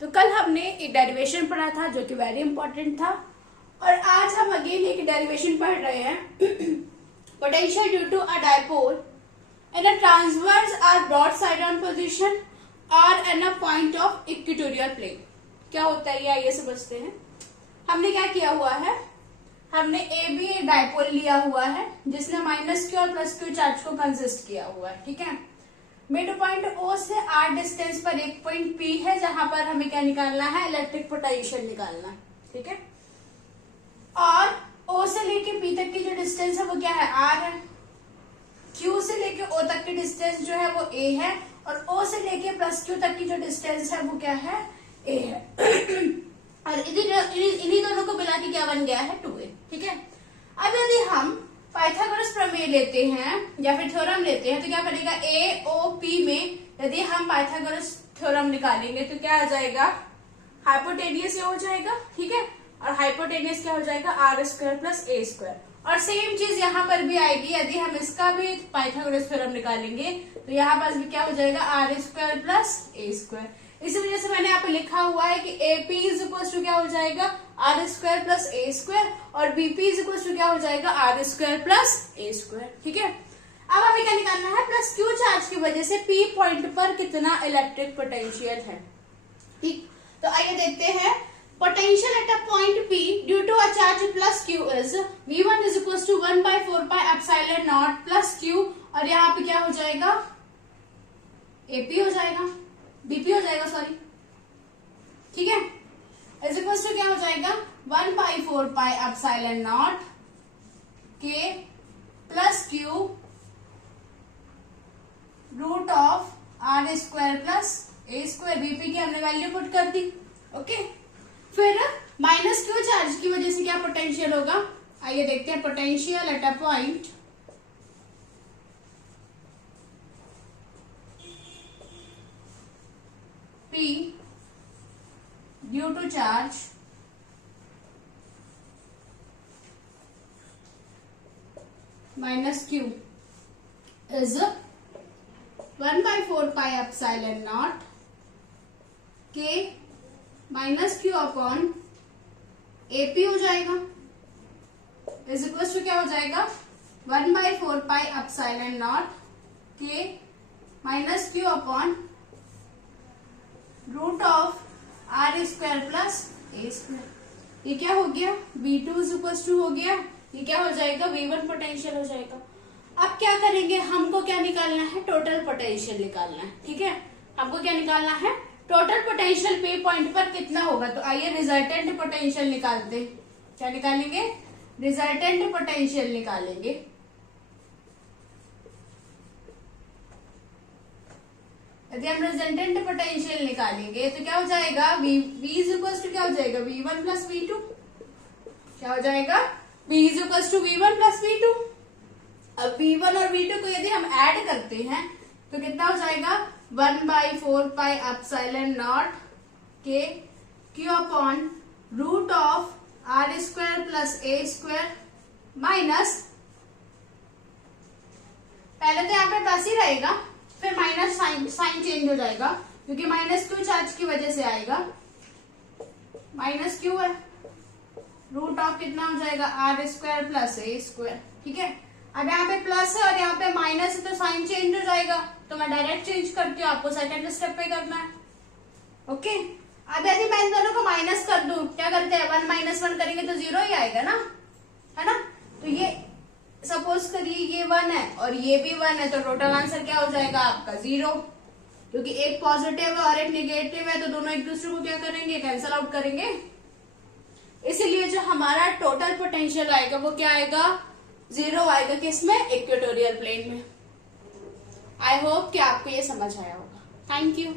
तो कल हमने एक डेरिवेशन पढ़ा था जो कि वेरी इंपॉर्टेंट था, और आज हम अगेन एक डेरिवेशन पढ़ रहे हैं। Potential due to a dipole and a transverse or broadside on position or an a point of equatorial plane. क्या होता है ये आइए समझते हैं। हमने क्या किया हुआ है, हमने ए बी एक डायपोल लिया हुआ है जिसने माइनस क्यू और प्लस क्यू चार्ज को कंसिस्ट किया हुआ है, ठीक है। मिड पॉइंट ओ से आर डिस्टेंस पर एक पॉइंट पी है जहां पर हमें क्या निकालना है, इलेक्ट्रिक पोटेंशियल निकालना है, ठीक है। और ओ से लेके पी तक की जो डिस्टेंस है वो क्या है, आर है। क्यू से लेके ओ तक की डिस्टेंस जो है वो ए है, और ओ से लेके प्लस क्यू तक की जो डिस्टेंस है वो क्या है, ए है। और इन्हीं दोनों को मिला के क्या बन गया है, 2a, ठीक है। अब यदि हम पाइथागोरस प्रमेय लेते हैं या फिर थ्योरम लेते हैं तो क्या बनेगा, ए ओ पी में यदि हम पाइथागोरस थ्योरम निकालेंगे तो क्या आ जाएगा, हाइपोटेनियस ये हो जाएगा, ठीक है। और हाइपोटेनियस क्या हो जाएगा, are square plus A square. और सेम चीज यहाँ पर भी आएगी, यदि हम इसका भी पाइथागोरस थ्योरम निकालेंगे तो यहाँ पर भी क्या हो जाएगा, are square plus A square. इसी वजह से मैंने यहाँ पे लिखा हुआ है कि A P is equal to क्या हो जाएगा, are square plus A square, और बीपी इज इक्वल टू क्या हो जाएगा, are square plus A square, ठीक है। अब हमें क्या निकालना है, प्लस क्यू चार्ज की वजह से पी पॉइंट पर कितना इलेक्ट्रिक पोटेंशियल है, ठीक। तो आइए देखते हैं, potential at a point P due to a charge plus q is V1 is equal to 1/4 epsilon not plus q, और यहाँ पे क्या हो जाएगा, एपी हो जाएगा, बीपी हो जाएगा, सॉरी, ठीक है। इज इक्वल टू क्या हो जाएगा, 1/4 epsilon naught K plus Q root of R square plus A square. BP की हमने वैल्यू पुट कर दी, ओके। फिर माइनस क्यू चार्ज की वजह से क्या पोटेंशियल होगा, आइए देखते हैं। Potential at a point P due to charge minus Q is 1/4 epsilon naught K minus Q upon AP हो जाएगा, इज इक्वल टू क्या हो जाएगा, 1/4 epsilon naught K minus Q upon root of R square plus A square. ये क्या हो गया, V2 is equal to हो गया, ये क्या हो जाएगा, V1 पोटेंशियल हो जाएगा। अब क्या करेंगे, हमको क्या निकालना है, टोटल पोटेंशियल निकालना है, ठीक है। हमको क्या निकालना है, टोटल पोटेंशियल पे पॉइंट पर कितना होगा। तो आइए रिजल्टेंट पोटेंशियल निकालते हैं। क्या निकालेंगे, रिजल्टेंट पोटेंशियल निकालेंगे। यदि हम रिजल्टेंट पोटेंशियल निकालेंगे तो क्या हो जाएगा, V इज इक्वल टू क्या हो जाएगा, V1 प्लस V2। क्या हो जाएगा, V is equal to V1 plus V2। अब V1 और V2 को यदि हम ऐड करते हैं तो कितना हो जाएगा, 1/4 epsilon naught K Q upon root of R square plus A square minus, पहले तो यहाँ पे प्लस ही रहेगा, फिर माइनस साइन चेंज हो जाएगा क्योंकि माइनस क्यू चार्ज की वजह से आएगा, माइनस क्यू है, रूट ऑफ कितना हो जाएगा, are square plus A square, ठीक है। अब यहाँ पे प्लस है और यहाँ पे माइनस है तो साइन चेंज हो जाएगा, तो मैं डायरेक्ट चेंज करती हूँ, आपको सेकंड स्टेप पे करना है, ओके। अब यदि मैं इन दोनों को माइनस कर दूं, क्या करते हैं, 1 - 1 करेंगे तो 0 ही आएगा ना, है ना। तो ये सपोज करिए ये 1 है और ये भी 1 है, तो टोटल आंसर क्या हो जाएगा आपका 0, क्योंकि एक पॉजिटिव है और एक नेगेटिव है, तो दोनों एक दूसरे को क्या करेंगे, कैंसल आउट करेंगे। इसीलिए जो हमारा टोटल पोटेंशियल आएगा वो क्या आएगा, 0 आएगा, किसमें, इक्वेटोरियल प्लेन में। आई होप कि आपको ये समझ आया होगा। Thank you.